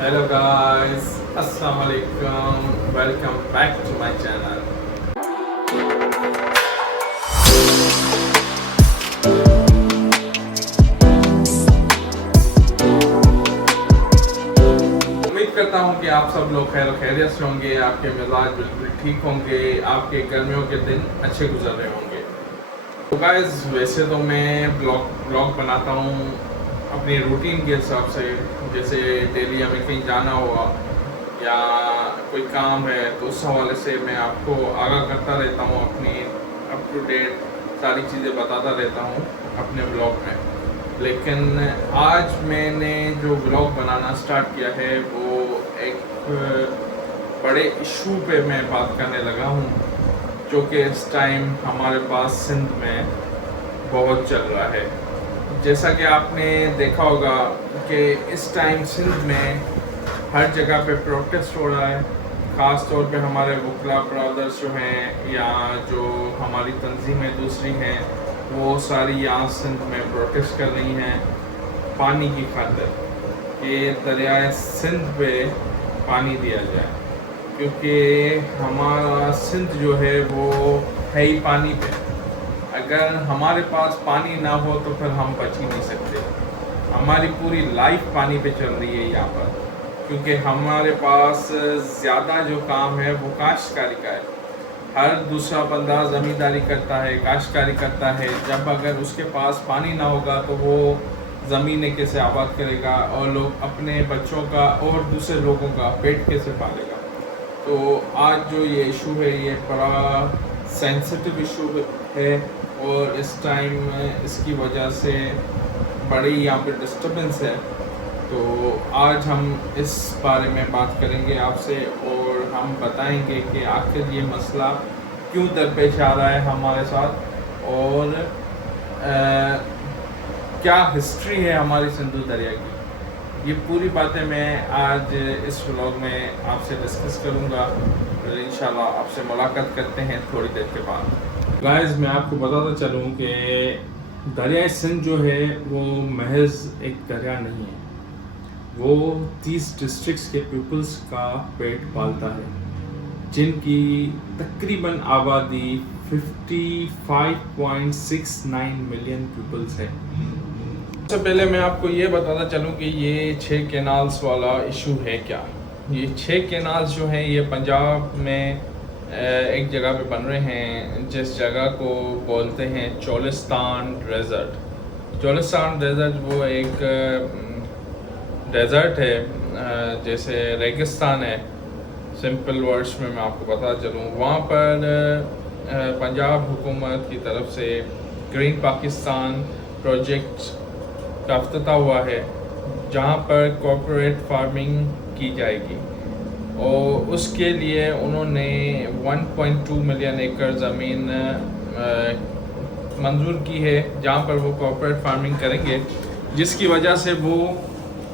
Hello guys, Assalamu alaikum. Welcome back to my channel. उम्मीद करता हूँ कि आप सब लोग खैर खैरियत से होंगे, आपके मिजाज बिल्कुल ठीक होंगे, आपके गर्मियों के दिन अच्छे गुजर रहे होंगे। तो गाइस वैसे तो मैं ब्लॉग बनाता हूँ अपनी रूटीन के हिसाब से, जैसे डेली हमें कहीं जाना हुआ या कोई काम है तो उस हवाले से मैं आपको आगाह करता रहता हूँ, अपनी अप टू डेट सारी चीज़ें बताता रहता हूँ अपने ब्लॉग में। लेकिन आज मैंने जो ब्लॉग बनाना स्टार्ट किया है वो एक बड़े इशू पे मैं बात करने लगा हूँ, जो कि इस टाइम हमारे पास सिंध में बहुत चल रहा है। जैसा कि आपने देखा होगा कि इस टाइम सिंध में हर जगह पे प्रोटेस्ट हो रहा है, ख़ास तौर पे हमारे वकला ब्रदर्स जो हैं या जो हमारी तंजीमें दूसरी हैं वो सारी यहाँ सिंध में प्रोटेस्ट कर रही हैं पानी की खातिर कि दरियाए सिंध पे पानी दिया जाए, क्योंकि हमारा सिंध जो है वो है ही पानी पे। अगर हमारे पास पानी ना हो तो फिर हम बच ही नहीं सकते। हमारी पूरी लाइफ पानी पे चल रही है यहाँ पर, क्योंकि हमारे पास ज़्यादा जो काम है वो काश्तकारी का है। हर दूसरा बंदा ज़मींदारी करता है, काश्तकारी करता है। जब अगर उसके पास पानी ना होगा तो वो ज़मीनें कैसे आबाद करेगा और लोग अपने बच्चों का और दूसरे लोगों का पेट कैसे पालेगा। तो आज जो ये इशू है ये बड़ा सेंसिटिव इशू है और इस टाइम इसकी वजह से बड़ी यहाँ पे डिस्टर्बेंस है। तो आज हम इस बारे में बात करेंगे आपसे और हम बताएंगे कि आखिर ये मसला क्यों दरपेश आ रहा है हमारे साथ और क्या हिस्ट्री है हमारी सिंधु दरिया की। ये पूरी बातें मैं आज इस व्लॉग में आपसे डिस्कस करूँगा। फिर इंशाल्लाह आपसे मुलाकात करते हैं थोड़ी देर के बाद। गाइस मैं आपको बताता चलूँ कि दरिया सिंध जो है वो महज एक दरिया नहीं है, वो 30 डिस्ट्रिक्ट्स के पीपल्स का पेट पालता है, जिनकी तकरीबन आबादी 55.69 मिलियन पीपल्स है। सबसे पहले मैं आपको ये बताता चलूँ कि ये 6 कैनाल्स वाला इशू है क्या। ये 6 कैनाल्स जो हैं ये पंजाब में एक जगह पे बन रहे हैं, जिस जगह को बोलते हैं चोलिस्तान डेजर्ट। चोलिस्तान डेजर्ट वो एक डेजर्ट है, जैसे रेगिस्तान है, सिंपल वर्ड्स में मैं आपको बता चलूँ। वहाँ पर पंजाब हुकूमत की तरफ से ग्रीन पाकिस्तान प्रोजेक्ट का अफ्ताह हुआ है, जहाँ पर कॉर्पोरेट फार्मिंग की जाएगी और उसके लिए उन्होंने 1.2 मिलियन एकड़ ज़मीन मंजूर की है, जहाँ पर वो कॉर्पोरेट फार्मिंग करेंगे, जिसकी वजह से वो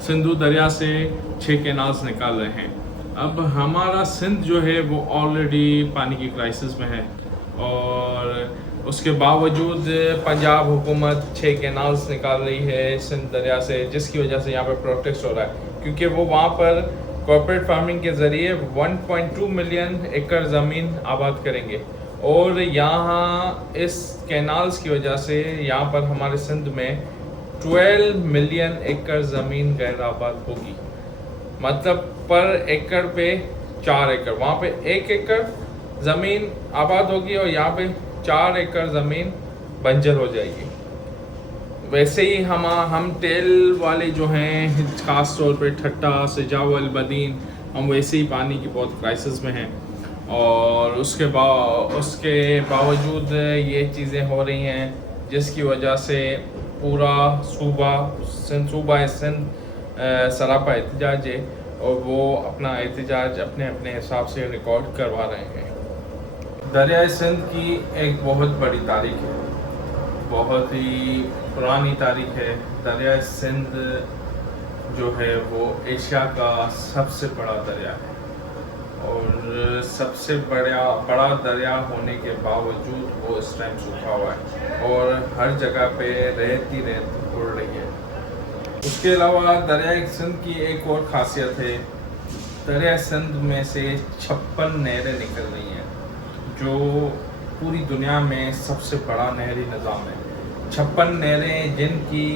सिंधु दरिया से 6 कैनाल्स निकाल रहे हैं। अब हमारा सिंध जो है वो ऑलरेडी पानी की क्राइसिस में है और उसके बावजूद पंजाब हुकूमत 6 कैनाल्स निकाल रही है सिंध दरिया से, जिसकी वजह से यहाँ पर प्रोटेस्ट हो रहा है, क्योंकि वो वहाँ पर कॉर्पोरेट फार्मिंग के ज़रिए 1.2 मिलियन एकड़ ज़मीन आबाद करेंगे और यहाँ इस कैनाल्स की वजह से यहाँ पर हमारे सिंध में 12 मिलियन एकड़ ज़मीन गैर आबाद होगी। मतलब पर एकड़ पे 4 एकड़, वहाँ पे 1 एकड़ ज़मीन आबाद होगी और यहाँ पे 4 एकड़ ज़मीन बंजर हो जाएगी। वैसे ही हम तेल वाले जो हैं, ख़ास तौर पे ठट्टा सिजावल बदीन, हम वैसे ही पानी की बहुत क्राइसिस में हैं और उसके बावजूद ये चीज़ें हो रही हैं, जिसकी वजह से पूरा सूबा सिंध सरापा एहतजाज है और वो अपना एहतजाज अपने अपने हिसाब से रिकॉर्ड करवा रहे हैं। दरिया सिंध की एक बहुत बड़ी तारीख है, बहुत ही पुरानी तारीख है। दरिया सिंध जो है वो एशिया का सबसे बड़ा दरिया है और सबसे बड़ा दरिया होने के बावजूद वो इस टाइम सूखा हुआ है और हर जगह पे रेत ही रेत उड़ रही है। उसके अलावा दरिया सिंध की एक और ख़ासियत है, दरिया सिंध में से 56 नहरें निकल रही हैं, जो पूरी दुनिया में सबसे बड़ा नहरी निज़ाम है। 56 नहरें जिनकी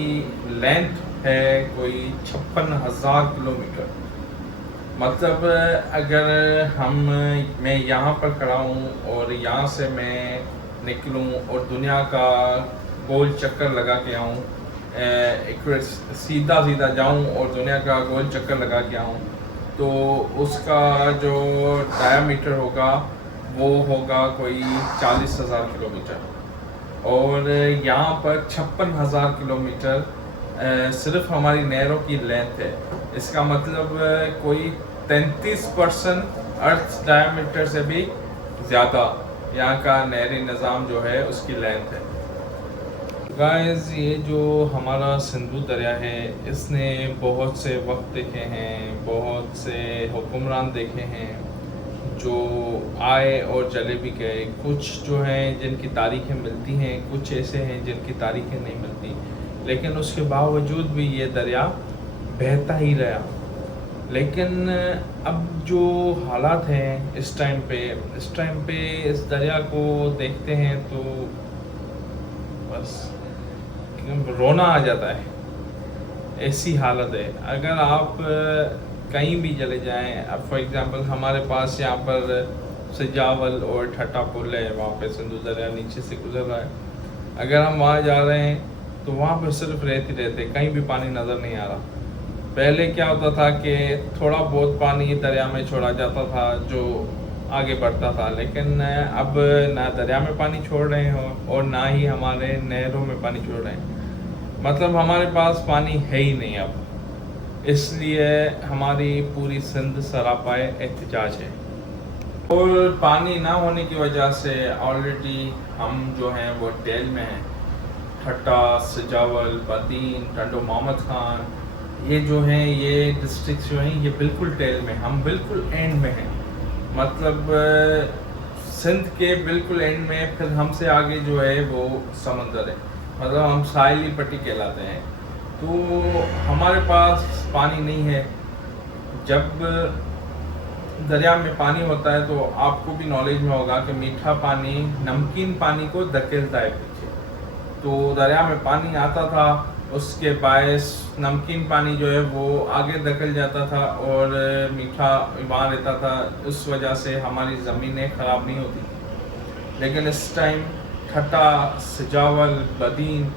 लेंथ है कोई 56,000 किलोमीटर। मतलब अगर मैं यहाँ पर खड़ा हूँ और यहाँ से मैं निकलूँ और दुनिया का गोल चक्कर लगा के आऊँ, एक सीधा जाऊँ और दुनिया का गोल चक्कर लगा के आऊँ, तो उसका जो डायामीटर होगा वो होगा कोई 40,000 किलोमीटर। और यहाँ पर 56,000 किलोमीटर सिर्फ हमारी नहरों की लेंथ है। इसका मतलब कोई 33% अर्थ डायमीटर से भी ज़्यादा यहाँ का नहरी निज़ाम जो है उसकी लेंथ है। गाइस, ये जो हमारा सिंधु दरिया है, इसने बहुत से वक्त देखे हैं, बहुत से हुक्मरान देखे हैं जो आए और चले भी गए। कुछ जो हैं जिनकी तारीखें मिलती हैं, कुछ ऐसे हैं जिनकी तारीखें नहीं मिलती, लेकिन उसके बावजूद भी ये दरिया बहता ही रहा। लेकिन अब जो हालात हैं इस टाइम पे इस दरिया को देखते हैं तो बस रोना आ जाता है, ऐसी हालत है। अगर आप कहीं भी चले जाएं, अब फॉर एग्जांपल हमारे पास यहाँ पर सजावल और ठट्टा पुल है, वहाँ पे सिंधु दरिया नीचे से गुजर रहा है। अगर हम वहाँ जा रहे हैं तो वहाँ पर सिर्फ रेत ही रहते, कहीं भी पानी नज़र नहीं आ रहा। पहले क्या होता था कि थोड़ा बहुत पानी दरिया में छोड़ा जाता था जो आगे बढ़ता था, लेकिन अब ना दरिया में पानी छोड़ रहे हो और ना ही हमारे नहरों में पानी छोड़ रहे हैं। मतलब हमारे पास पानी है ही नहीं अब, इसलिए हमारी पूरी सिंध सरापाए एहतिजाज है। और पानी ना होने की वजह से ऑलरेडी हम जो हैं वो टेल में हैं। ठट्टा, सजावल, बदीन, टंडो मोहम्मद खान, ये जो हैं ये डिस्ट्रिक्ट जो हैं ये बिल्कुल टेल में, हम बिल्कुल एंड में हैं। मतलब सिंध के बिल्कुल एंड में, फिर हमसे आगे जो है वो समंदर है, मतलब हम साहिली पट्टी कहलाते हैं। तो हमारे पास पानी नहीं है। जब दरिया में पानी होता है तो आपको भी नॉलेज में होगा कि मीठा पानी नमकीन पानी को धकेलता है पीछे। तो दरिया में पानी आता था, उसके बायस नमकीन पानी जो है वो आगे धकेल जाता था और मीठा वहाँ रहता था। उस वजह से हमारी ज़मीनें ख़राब नहीं होती। लेकिन इस टाइम ठट्टा, सजावल, बदीन,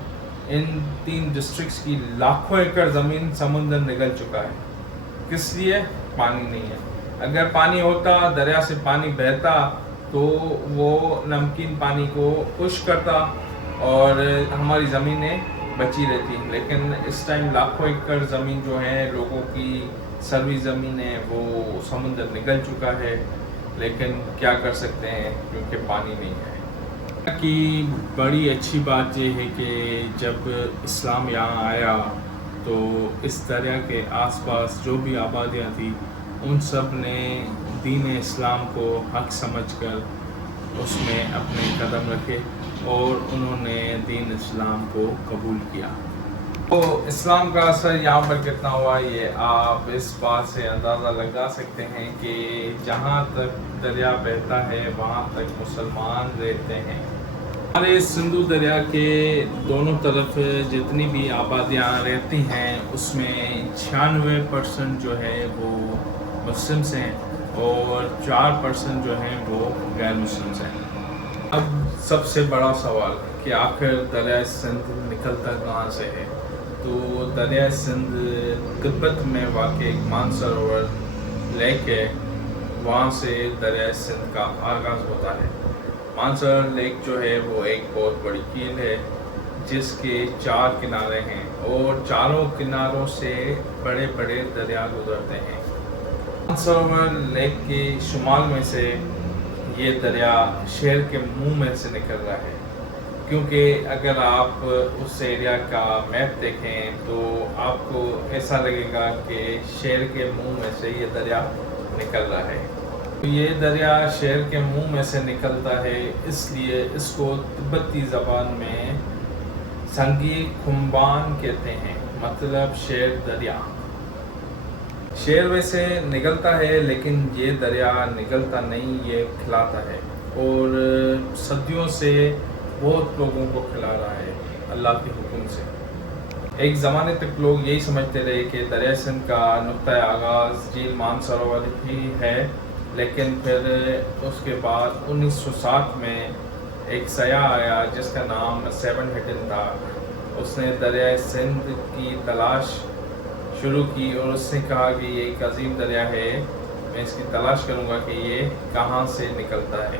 इन 3 डिस्ट्रिक्ट्स की लाखों एकड़ ज़मीन समुंदर निगल चुका है। किस लिए? पानी नहीं है। अगर पानी होता, दरिया से पानी बहता, तो वो नमकीन पानी को पुश करता और हमारी ज़मीनें बची रहती। लेकिन इस टाइम लाखों एकड़ ज़मीन जो है लोगों की सरवी ज़मीन है वो समुंदर निगल चुका है। लेकिन क्या कर सकते हैं क्योंकि पानी नहीं है। कि बड़ी अच्छी बात यह है कि जब इस्लाम यहाँ आया तो इस दरिया के आसपास जो भी आबादियाँ थी उन सब ने दीन इस्लाम को हक समझकर उसमें अपने कदम रखे और उन्होंने दीन इस्लाम को कबूल किया। तो इस्लाम का असर यहाँ पर कितना हुआ ये आप इस बात से अंदाज़ा लगा सकते हैं कि जहाँ तक दरिया बहता है वहाँ तक मुसलमान रहते हैं। हमारे सिंधु दरिया के दोनों तरफ जितनी भी आबादियाँ रहती हैं उसमें 96% जो है वो मुस्लिम्स हैं और 4% जो हैं वो गैर मुस्लिम्स हैं। अब सबसे बड़ा सवाल कि आखिर दरिया सिंध निकलता कहाँ से है? तो दरिया सिंध तिब्बत में वाक़ एक मानसरोवर लेक है, वहाँ से दरिया सिंध का आगाज़ होता है। मानसरोवर लेक जो है वो एक बहुत बड़ी झील है जिसके 4 किनारे हैं और चारों किनारों से बड़े बड़े दरिया गुजरते हैं। मानसरोवर लेक के शुमाल में से ये दरिया शहर के मुंह में से निकल रहा है, क्योंकि अगर आप उस एरिया का मैप देखें तो आपको ऐसा लगेगा कि शहर के मुंह में से ये दरिया निकल रहा है। तो ये दरिया शहर के मुंह में से निकलता है, इसलिए इसको तिब्बती ज़बान में संगी खुम्बान कहते हैं। मतलब शेर दरिया। शेर वैसे निकलता है लेकिन ये दरिया निकलता नहीं, ये खिलाता है और सदियों से बहुत लोगों को खिला रहा है अल्लाह के हुक्म से। एक ज़माने तक लोग यही समझते रहे कि दरिया सिंध का नुक्ता आगाज़ झील मानसरोवर ही है, लेकिन फिर उसके बाद 1907 में एक सयाह आया जिसका नाम सेवन हिडन था। उसने दरिया सिंध की तलाश शुरू की और उसने कहा कि ये एक अजीम दरिया है, मैं इसकी तलाश करूँगा कि ये कहाँ से निकलता है।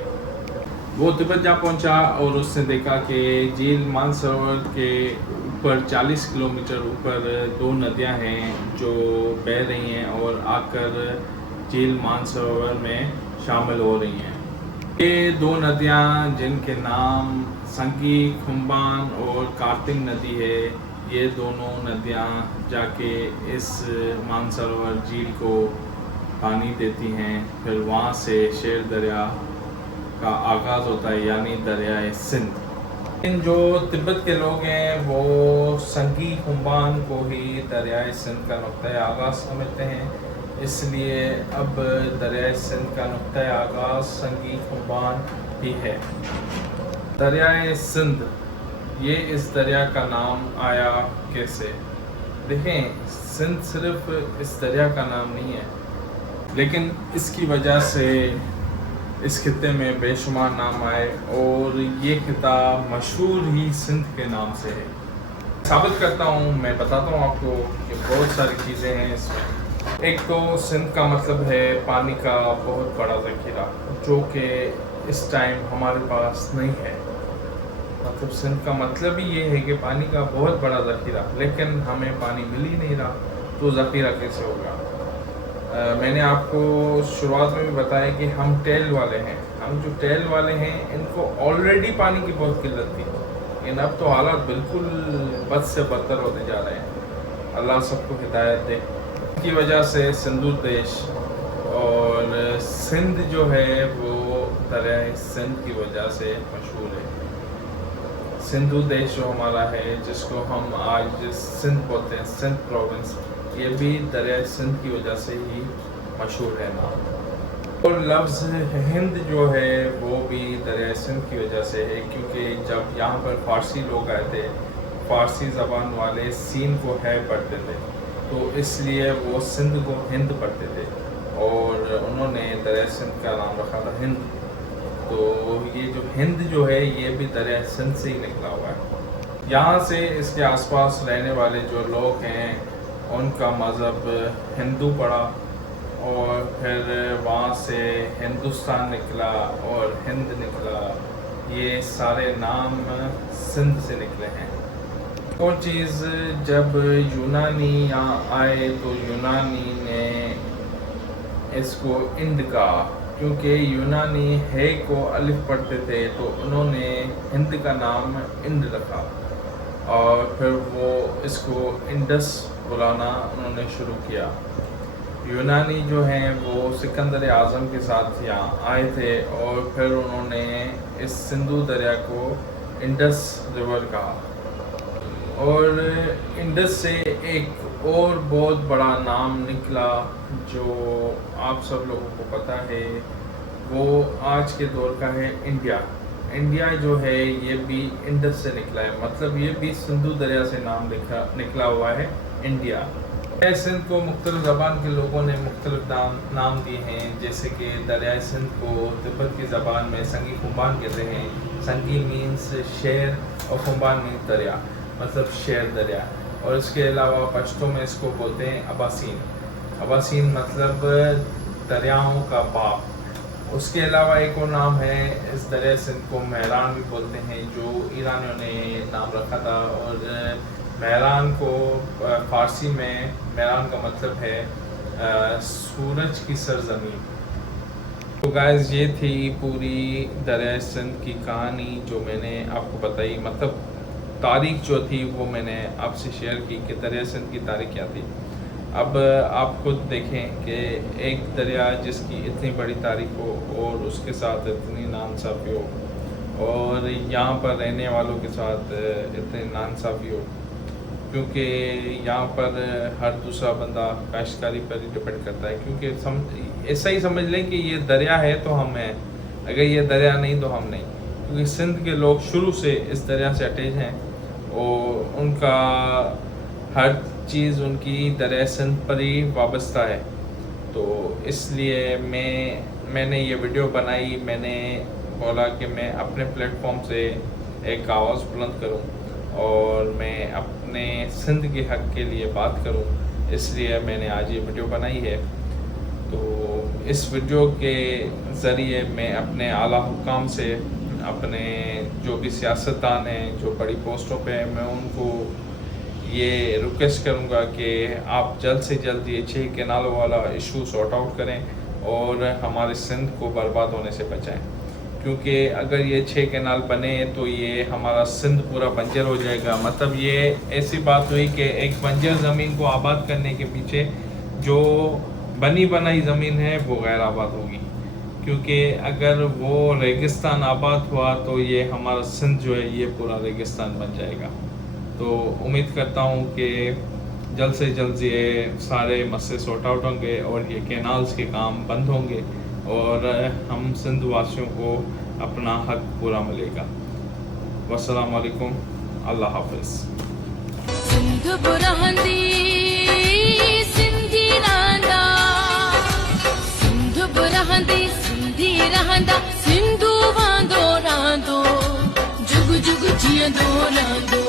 वो तिब्बत जा पहुँचा और उसने देखा कि झील मानसरोवर के ऊपर 40 किलोमीटर ऊपर दो नदियाँ हैं जो बह रही हैं और आकर झील मानसरोवर में शामिल हो रही हैं। ये दो नदियाँ जिनके नाम संगी खुम्बान और कार्तिक नदी है, ये दोनों नदियाँ जाके इस मानसरोवर झील को पानी देती हैं। फिर वहाँ से शेर दरिया का आगाज़ होता है, यानी दरियाए सिंध। इन जो तिब्बत के लोग हैं वो संगी खुम्बान को ही दरियाए सिंध का नुक्ता आगाज़ समझते हैं, इसलिए अब दरियाए सिंध का नुक्ता आगाज़ संगी खुम्बान ही है। दरियाए सिंध, ये इस दरिया का नाम आया कैसे? देखें, सिंध सिर्फ इस दरिया का नाम नहीं है, लेकिन इसकी वजह से इस खित्ते में बेशुमार नाम आए और ये खिता मशहूर ही सिंध के नाम से है। साबित करता हूँ, मैं बताता हूँ आपको कि बहुत सारी चीज़ें हैं इसमें। एक तो सिंध का मतलब है पानी का बहुत बड़ा ज़ख़ीरा, जो कि इस टाइम हमारे पास नहीं है। मतलब सिंध का मतलब ही ये है कि पानी का बहुत बड़ा ज़ख़ीरा, लेकिन हमें पानी मिल ही नहीं रहा, तो ज़ख़ीरा कैसे होगा? मैंने आपको शुरुआत में भी बताया कि हम टेल वाले हैं। हम जो टेल वाले हैं इनको ऑलरेडी पानी की बहुत किल्लत थी, लेकिन अब तो हालात बिल्कुल बद से बदतर होते जा रहे हैं। अल्लाह सबको हिदायत दे। की वजह से सिंधु देश और सिंध जो है वो दरियाए सिंध की वजह से मशहूर है। सिंधु देश जो हमारा है, जिसको हम आज सिंध बोलते हैं, सिंध प्रोविंस, ये भी दरियाए सिंध की वजह से ही मशहूर है नाम। और लफ्ज़ हिंद जो है वो भी दरियाए सिंध की वजह से है, क्योंकि जब यहाँ पर फ़ारसी लोग आए थे, फ़ारसी ज़बान वाले सीन को है पढ़ते थे, तो इसलिए वो सिंध को हिंद पढ़ते थे और उन्होंने दरियाए सिंध का नाम रखा था हिंद। तो ये जो हिंद जो है ये भी दरियाए सिंध से ही निकला हुआ है। यहाँ से इसके आसपास रहने वाले जो लोग हैं उनका मज़हब हिंदू पड़ा और फिर वहाँ से हिंदुस्तान निकला और हिंद निकला। ये सारे नाम सिंध से निकले हैं। और चीज़, जब यूनानी यहाँ आए तो यूनानी ने इसको इंड कहा, क्योंकि यूनानी है को अलिफ पढ़ते थे, तो उन्होंने हिंद का नाम इंड रखा और फिर वो इसको इंडस बुलाना उन्होंने शुरू किया। यूनानी जो हैं वो सिकंदर आज़म के साथ यहाँ आए थे और फिर उन्होंने इस सिंधु दरिया को इंडस रिवर कहा और इंडस से एक और बहुत बड़ा नाम निकला जो आप सब लोगों को पता है, वो आज के दौर का है इंडिया। इंडिया जो है ये भी इंडस से निकला है, मतलब ये भी सिंधु दरिया से नाम निकला हुआ है इंडिया। सिंध को मुख्तलिफ ज़बान के लोगों ने मुख्तलिफ नाम दिए हैं, जैसे कि दरियाए सिंध को तिब्बत की ज़बान में संगी खुम्बान कहते हैं। संगी मीन्स शेर और खुम्बान मीन्स दरिया, मतलब शेर दरिया। और इसके अलावा पश्तो में इसको बोलते हैं अबासीन। अबासीन मतलब दरियाओं का बाप। उसके अलावा एक और नाम है, इस दरिया सिंध को महरान भी बोलते हैं, जो ईरानियों ने नाम रखा था। और महरान को फ़ारसी में महरान का मतलब है सूरज की सरजमीन। तो गाइस, ये थी पूरी दरिया सिंध की कहानी जो मैंने आपको बताई। मतलब तारीख जो थी वो मैंने आपसे शेयर की कि दरिया सिंध की तारीख क्या थी। अब आप खुद देखें कि एक दरिया जिसकी इतनी बड़ी तारीख हो और उसके साथ इतनी नाइंसाफ़ी हो और यहाँ पर रहने वालों के साथ इतनी नाइंसाफ़ी हो, क्योंकि यहाँ पर हर दूसरा बंदा काश्तकारी पर ही डिपेंड करता है, क्योंकि ऐसा ही समझ लें कि ये दरिया है तो हम हैं, अगर ये दरिया नहीं तो हम नहीं, क्योंकि सिंध के लोग शुरू से इस दरिया से अटैच हैं और उनका हर चीज़ उनकी दरिया सिंध पर ही वाबस्ता है। तो इसलिए मैंने ये वीडियो बनाई, मैंने बोला कि मैं अपने प्लेटफॉर्म से एक आवाज़ बुलंद करूं और मैं अपने सिंध के हक़ के लिए बात करूं, इसलिए मैंने आज ये वीडियो बनाई है। तो इस वीडियो के ज़रिए मैं अपने आला हुकाम से, अपने जो भी सियासतदान हैं जो बड़ी पोस्टों पे हैं, मैं उनको ये रिक्वेस्ट करूँगा कि आप जल्द से जल्द ये 6 कैनालों वाला इशू सॉर्ट आउट करें और हमारे सिंध को बर्बाद होने से बचाएं, क्योंकि अगर ये 6 कैनाल बने तो ये हमारा सिंध पूरा बंजर हो जाएगा। मतलब ये ऐसी बात हुई कि एक बंजर ज़मीन को आबाद करने के पीछे जो बनी बनाई ज़मीन है वो गैर आबाद होगी, क्योंकि अगर वो रेगिस्तान आबाद हुआ तो ये हमारा सिंध जो है ये पूरा रेगिस्तान बन जाएगा। तो उम्मीद करता हूँ कि जल्द से जल्द ये सारे मसले सॉर्ट आउट होंगे और ये कैनाल्स के काम बंद होंगे और हम सिंध वासियों को अपना हक पूरा मिलेगा। वस्सलाम वालेकुम, अल्लाह हाफ़िज़। सिंध बुरहंदी सिंधी रहंदा, सिंध बुरहंदी सिंधी रहंदा, सिंधु वांदो रहंदो, जुग जुग जीअंदो रहंदो।